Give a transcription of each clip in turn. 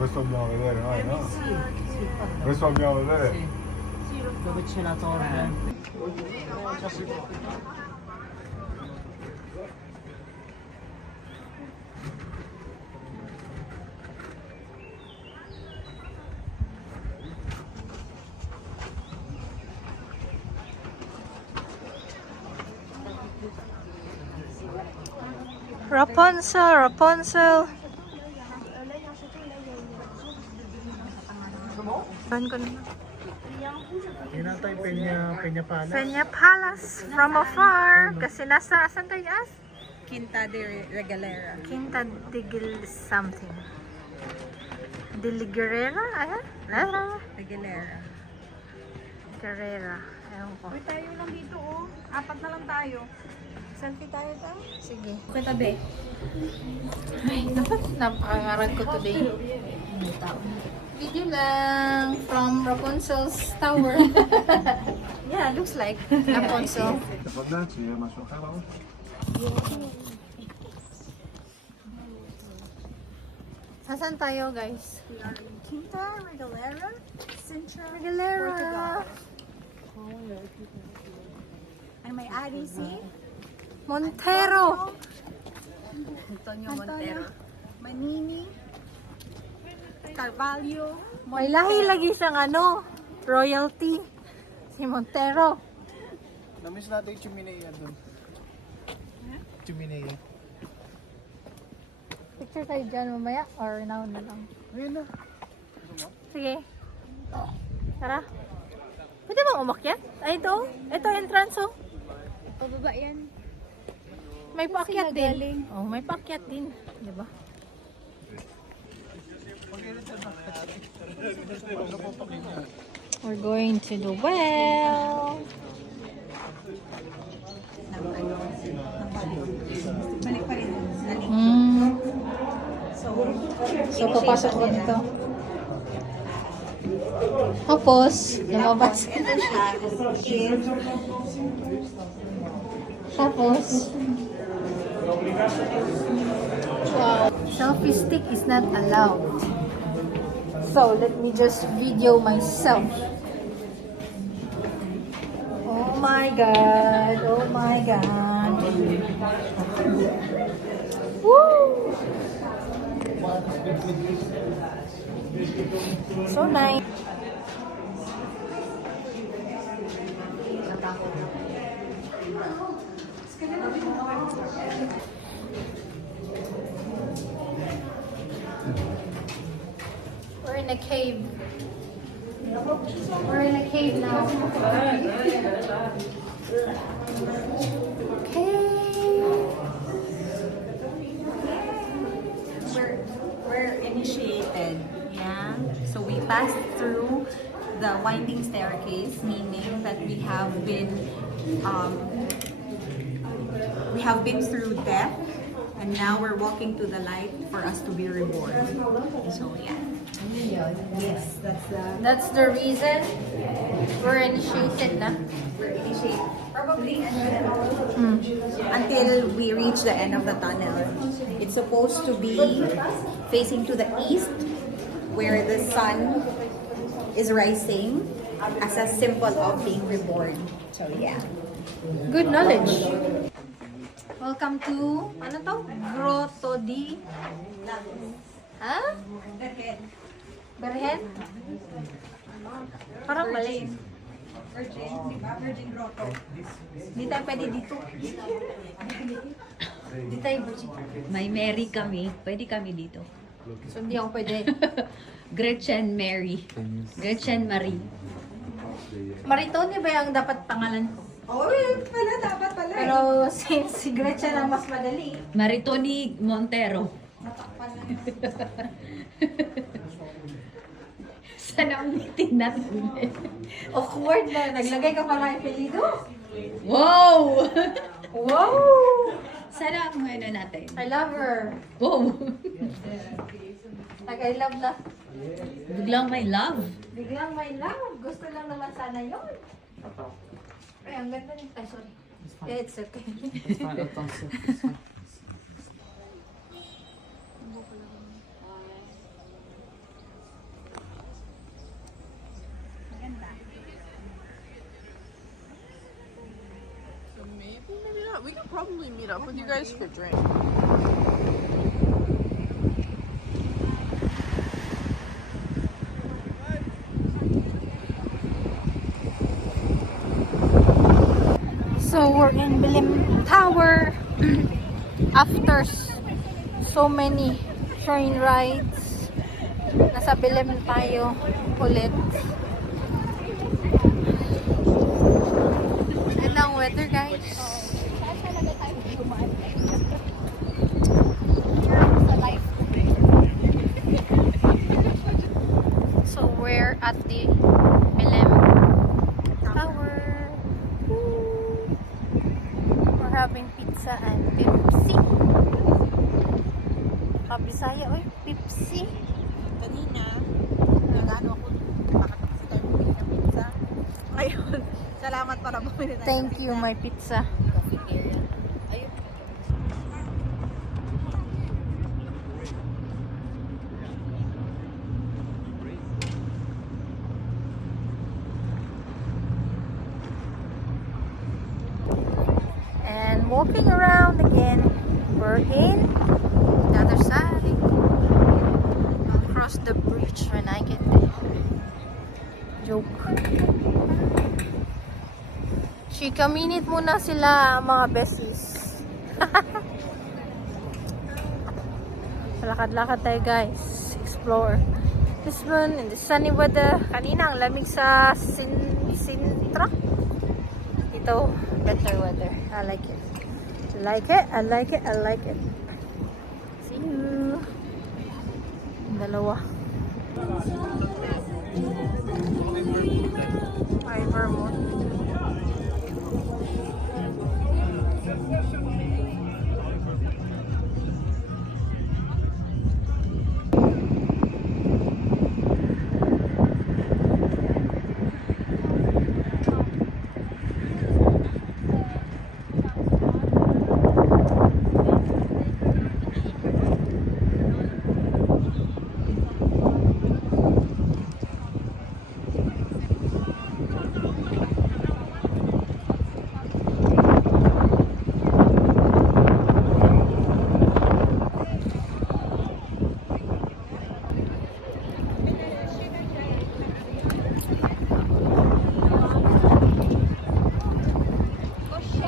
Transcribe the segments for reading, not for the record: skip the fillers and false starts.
questo dobbiamo vedere, vai, no? Sì, sì, fatto. Questo dobbiamo vedere. Sì. Dove c'è la torre. Rapunzel, Rapunzel. Ban ko na. Yun ang tayo, Peña Palace. Peña Palace from afar. Kasi nasa, asan tayo as? Quinta de Regalera. Quinta de Gil something. De Guerrera? Ayan? Regalera. Guerrera. Ewan ko. Uy, tayo lang dito oh. Apat na lang tayo. Selfie tayo ta? Sige. Katabi. Ay, dapat napangaran ko today. Video lang from Rapunzel's Tower. Yeah, looks like Rapunzel. Podleci, ja masz ochałał? Saan tayo, guys? Quinta Regalera. Central. Regalera. Ay, may ari si Montero. Antonio Montero. Manini. Carvalho. May lahi lagi siyang ano, royalty. Si Montero. Namiss natin yung Chiminea dun. Chiminea. Picture tayo dyan mamaya or now na lang. Ayun na. Sige. Tara. Pwede bang umakyat? Ay, ito. Ito, entrance, oh. Pababa yan. May paakyat din. Oh, may paakyat din. Diba? We're going to the well. Balik pa rin. So, papasok ko dito. Tapos, lumabas. Ito siya. Tapos, wow. Selfie stick is not allowed. So, let me just video myself. Oh my God. Oh my God. Woo! So nice. We're in a cave. We're in a cave now. Okay. We're initiated. Yeah. So we passed through the winding staircase, meaning that we have been through death, and now we're walking to the light for us to be reborn. So yeah. Yes, That's the reason we're initiated na. we're initiated. Probably until we reach the end of the tunnel. It's supposed to be facing to the east, where the sun is rising as a symbol of being reborn. So yeah. Good knowledge. Welcome to, ano to? Grotto di... Ha? Berhen? Parang mali. Virgin, di ba? Virgin Grotto. Hindi tayo pwede dito. Di tayo virgin. May Mary kami. Pwede kami dito. So, hindi ako pwede. Gretchen Mary. Gretchen Marie. Maritone ba yung dapat pangalan ko? Oh, pala, dapat pala. Pero since si Gretchen ang mas madali, Maritoni Montero. Sana ulitin natin. awkward na. Naglagay ka pa ng apelido? Wow! Wow! Sana ang ano natin. I love her. Wow! Like, I love na. Biglang may love. Biglang may love. Gusto lang naman sana yun. Ay, ang ganda niya. Ay, sorry. Yeah, it's okay. we could probably meet up with you guys for drinks. So we're in Bilim Tower after so many train rides. Nasa Bilim tayo ulit. And ang weather, guys. So we're at the Bilim Tower. Woo! We're having pizza and Pepsi. Kabisaya, oy, Pepsi. Kanina, nag-ano ako, bakit kasi tayo bumili ng pizza. Ngayon, salamat para bumili tayo ng Thank you, pizza. my pizza. Cafeteria. Ayun. And walking around again. We're in the other side. I'll cross the bridge when I get there. Joke. Chika minute muna sila mga besties. Lakad-lakad tayo, guys. Explore. This one in the sunny weather. Kanina ang lamig sa Sintra. Ito, better weather. I like it. Like it, I like it, I like it. See you. Dalawa. Ay, Vermont.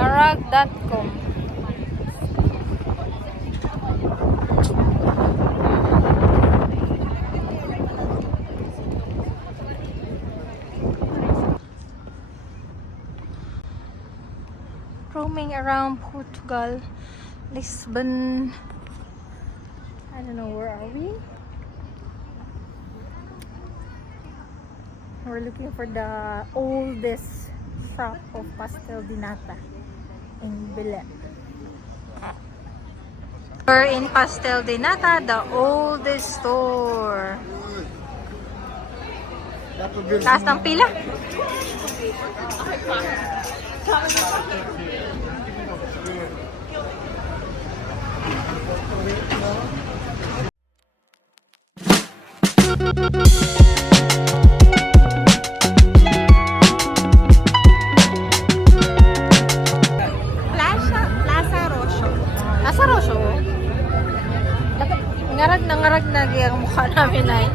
Narag.com. Roaming around Portugal, Lisbon. I don't know, where are we? We're looking for the oldest shop of pastel de nata in Bilim. We're in Pastel de Nata, the oldest store. Taas ng pila. Plaza Rosho. Nasa Rosso. Ngarag na ang mukha namin ay.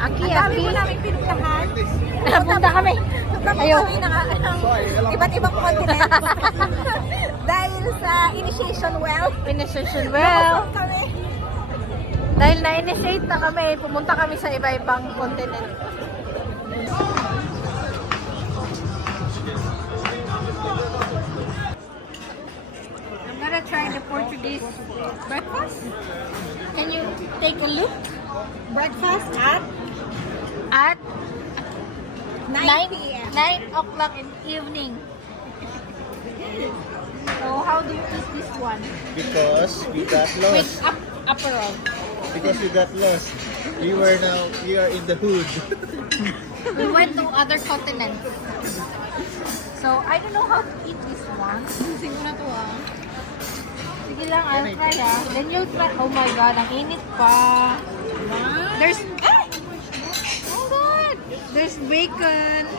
Aki. Mo namin pinuntahan. Napunta kami. Ayaw. Iba't ibang continent. Dahil sa initiation well. Initiation well. Kami. Dahil na-initiate na kami, pumunta kami sa iba-ibang continent. I'm gonna try the Portuguese breakfast. Can you take a look? Breakfast at At 9 p.m. 9 o'clock in the evening. So how do you eat this one? Because we got With lost. Aperol. Because we got lost. We are in the hood. We went to other continents. So I don't know how to eat this one. Siguro to Sige lang, I'll try Then you'll try. Oh my god, ang init pa. There's oh god. There's bacon,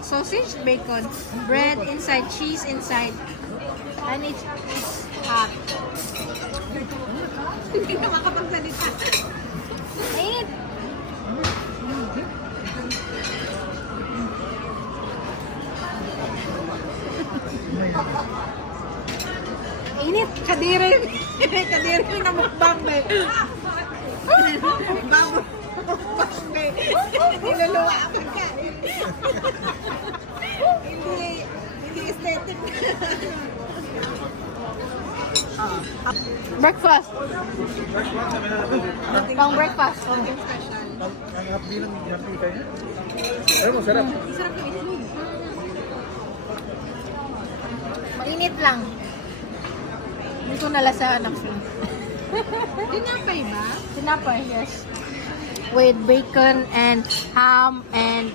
sausage bacon, bread inside, cheese inside. And it's hot. Hindi ka makapagsalita. Mainit. Init. Kadiri. Kadiri na mukbang eh. Bago mukbang eh. Niluluwa ang pagkain. Hindi aesthetic. Breakfast. Pang breakfast. Oh. Ang happy lang, happy kayo. Ayun, masarap. Mainit lang. Hindi ko nalasaan actually. Tinapay ba? Tinapay, yes. With bacon and ham and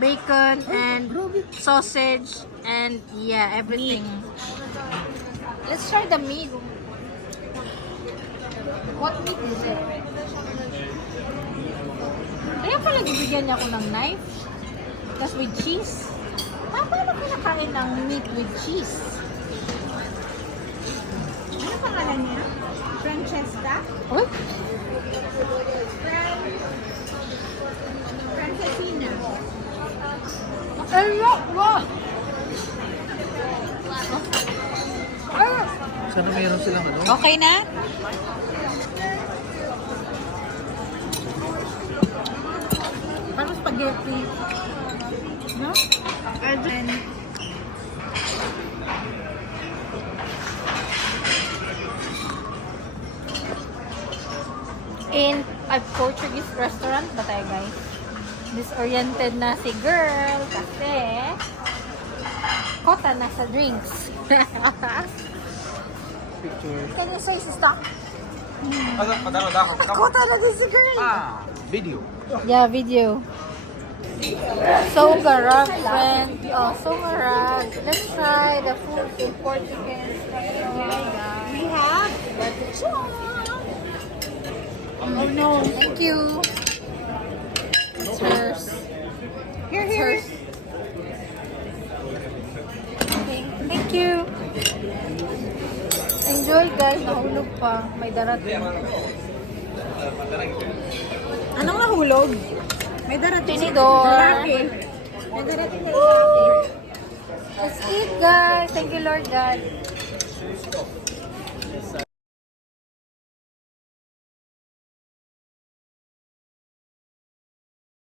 bacon and sausage and yeah, everything. Let's try the meat. What meat is it? Kaya pala bibigyan niya ako ng knife. Tapos with cheese. Paano ko nakain ng meat with cheese? Ano pangalan niya? Francesca? Uy, Francesina. ano? Wow! Sana mayroon silang ano? Okay na? Parang spaghetti. No? And In a Portuguese restaurant ba tayo, guys? Disoriented na si girl kasi kota na sa drinks. Picture. Can you say stop? Kota na din si girl. Video. Yeah, video. So garag, friend. Oh, so garag. Let's try the food in Portuguese restaurant, guys. we have Oh no. Thank you. It's hers. here, It's here. hers. Okay. Thank you. Enjoy, guys. Nahulog pa. May darating. Anong nahulog? May darating Tinidor. lalaki. May darating na lalaki. Let's eat, guys. Thank you, Lord God.